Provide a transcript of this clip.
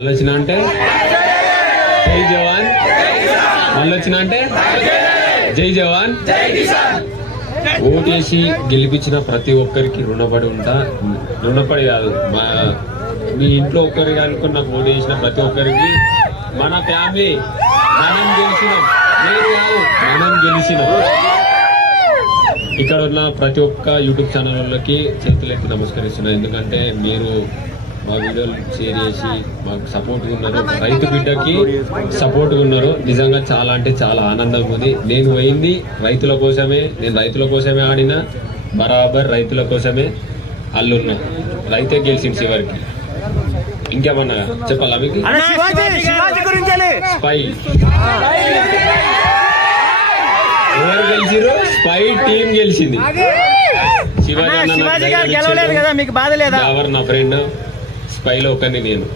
మళ్ళొచ్చిన అంటే జై జవాన్, మళ్ళొచ్చిన అంటే జై జవాన్. ఓటేసి గెలిపించిన ప్రతి ఒక్కరికి రుణపడి ఉంటా. రుణపడి కాదు, మీ ఇంట్లో ఒక్కరికి అనుకున్న ఓటు వేసిన ప్రతి ఒక్కరికి మన ఫ్యామిలీ మనం గెలిచినాం, మీరు కాదు మనం గెలిచినాం. ఇక్కడ ఉన్న ప్రతి ఒక్క యూట్యూబ్ ఛానల్ వాళ్ళకి చేతులెత్తి నమస్కరిస్తున్నాను. ఎందుకంటే మీరు మా వీడియోలు షేర్ చేసి మాకు సపోర్ట్గా ఉన్నారు, రైతు బిడ్డకి సపోర్ట్గా ఉన్నారు. నిజంగా చాలా అంటే చాలా ఆనందంగా ఉంది. నేను పోయింది రైతుల కోసమే, నేను రైతుల కోసమే ఆడిన, బరాబర్ రైతుల కోసమే అల్లున్నా. రైతే గెలిచింది చివరికి. ఇంకేమన్నా చెప్పాలా మీకు? స్పై ఎవరు గెలిచిరు? స్పై టీం గెలిచింది. శివాజీ అన్న నా ఫ్రెండ్, స్పైలో ఒకరిని నేను.